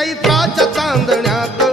चैत्राच्या चांदण्यात